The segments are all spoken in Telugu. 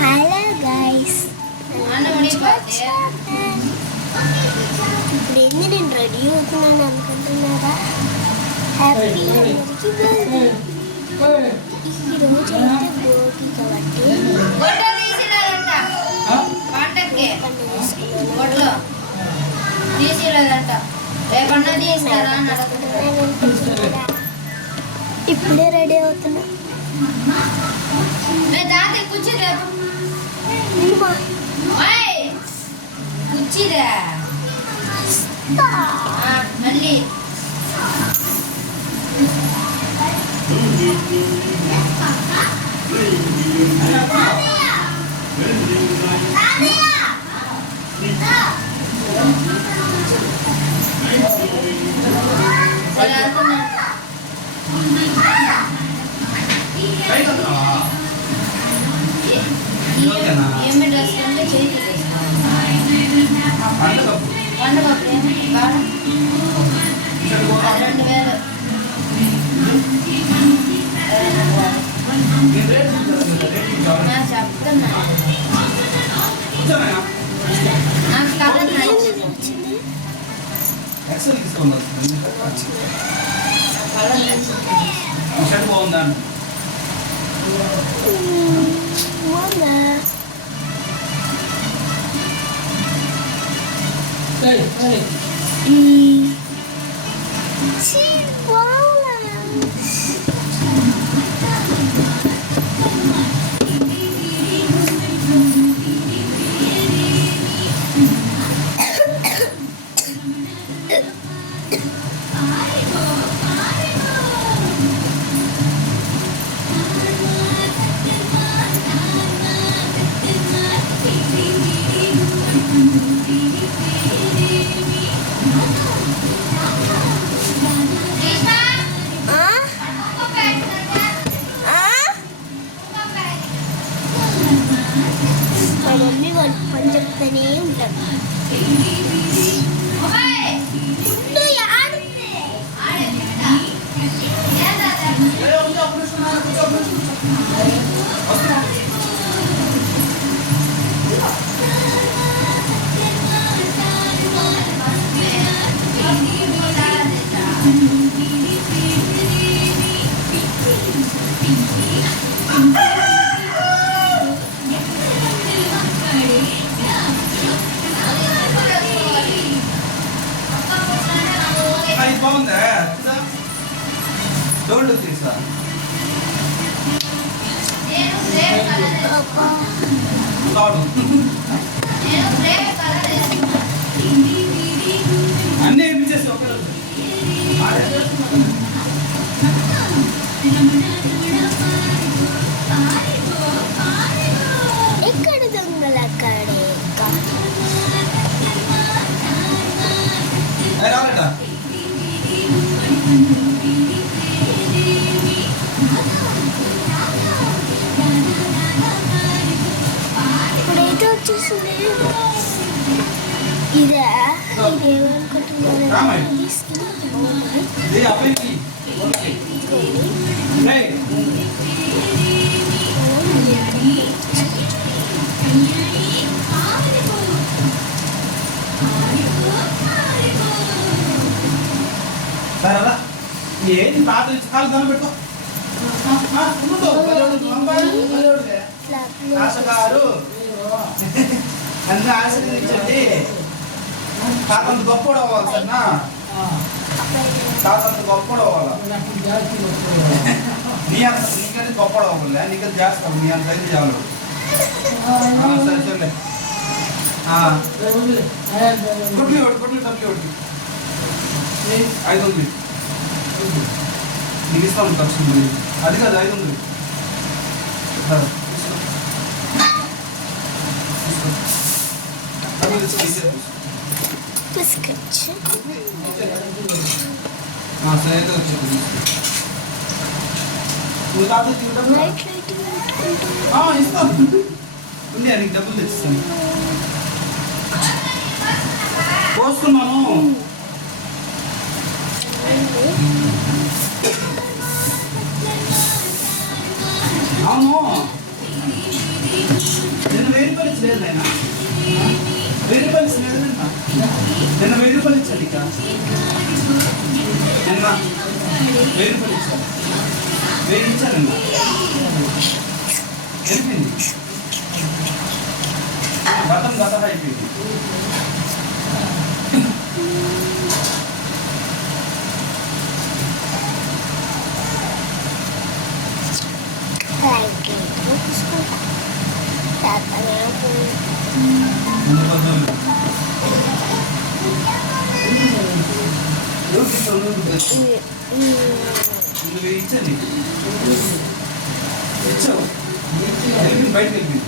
హలో గైస్, ఇప్పుడు ఏంది నేను రెడీ అవుతున్నాను అనుకుంటున్నారా? హ్యాపీ అందరికి బర్త్డే. ఈరోజు అయితే భోగి కాబట్టి ఇప్పుడే రెడీ అవుతున్నా. మళ్ళీ ఏమి డ్రెస్ అంటే చేతి పండుగప్పుడు ఏమి బాగా 2000 చెప్తున్నా. నాకు కలర్ నచ్చింది. మా మమ్మీ వాళ్ళు పని చెప్తానే ఉంటారు. అన్నీ ఏమిచ్చేసి ఎక్కడ దొంగలు అక్కడే రాలేట ఇప్పుడైతే వచ్చేసింది. ఇదే ఇదేమనుకుంటున్నారు? సరేలా ఏంటి తాత కాలు దాన్ని పెట్టుకో ఆశగారు అన్ని ఆశీర్వదించండి. తాత అంత గొప్పడు అవ్వాలి సరేనా? తాత అంత గొప్పడు అవ్వాలా? నీకంటే గొప్పడు అవ్వాలి, నీకంటే చేస్తావు, నీ అంత అయితే చాలు. సరే సరే కొట్లు కొట్లు డబ్బులు ఒకటి 500 నీకు ఇస్తాను ఖర్చు. అది కాదు 500 సరే వచ్చింది. నువ్వు తాత ఇస్తాను ఉంది, నీకు డబ్బులు తెచ్చిస్తాను. పోసుకున్నాము. అవును రూపాయలు ఇచ్చలేదు నాయన. 1000 రూపాయలు ఇచ్చలేదు నిన్న. నిన్న 1000 రూపాయలు ఇచ్చాను ఇక. నిన్న 1000 రూపాయలు ఇచ్చాను. 1000 ఇచ్చాను నిన్న. వెళ్ళిపోయింది. గతం అయిపోయింది. ఇచ్చాను ఇచ్చావు బయటకు వెళ్ళింది.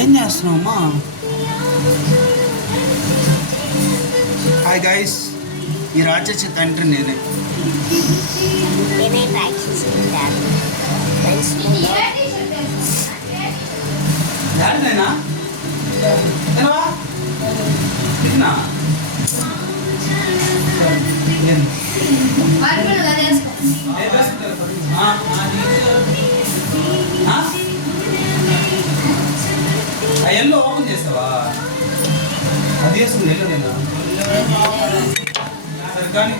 ఏం చేస్తున్నావమ్మా? హాయ్ గైస్, ఈ రాజేష్ తండ్రి నేనే. నేనా ఎల్లో ఓపెన్ చేస్తావా? అది వేస్తుంది ఎల్లో నేను సరిగ్గాని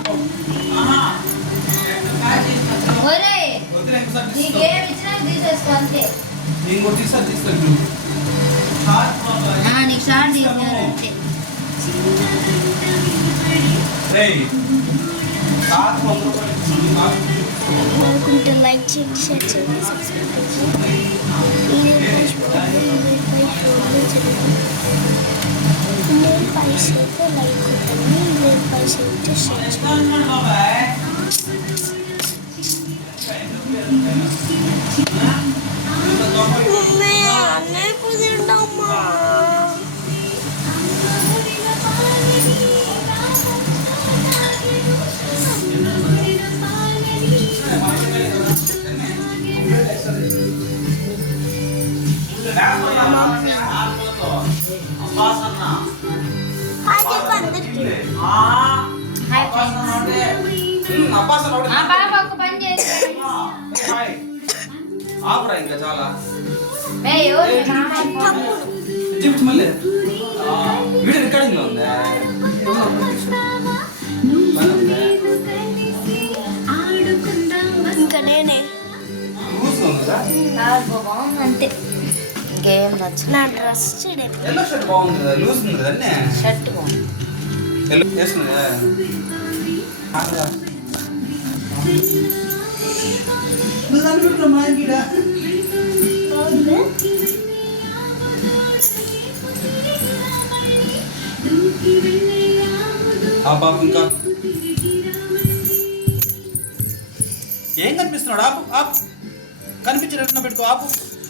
నేను కూడా తీస్తాను. లైక్ చేయండి, షేర్ చేయండి, సబ్స్క్రైబ్ చేయండి. मेरे पैसे तो लाइक करनी, मेरे पैसे तो शेयर मैं आने को देना माँ. ఆపురా ఇంకా చాలా మళ్ళీ వీడియో రికార్డింగ్ లో ఉందా? ఇంకా నేనే అంతే. ఇంకేం నచ్చు. నా డ్రెస్ చూడండి. ఎల్లో షర్ట్ బాగుంది కదా, లూజ్ ఉంది కదా. షర్ట్ బాగుంది. ఎల్లో వేసుకున్నా పాప ఇంకా ఏం కనిపిస్తున్నాడు? ఆపు ఆపు, కనిపించేటట్టు పెట్టుకో. ఆపు.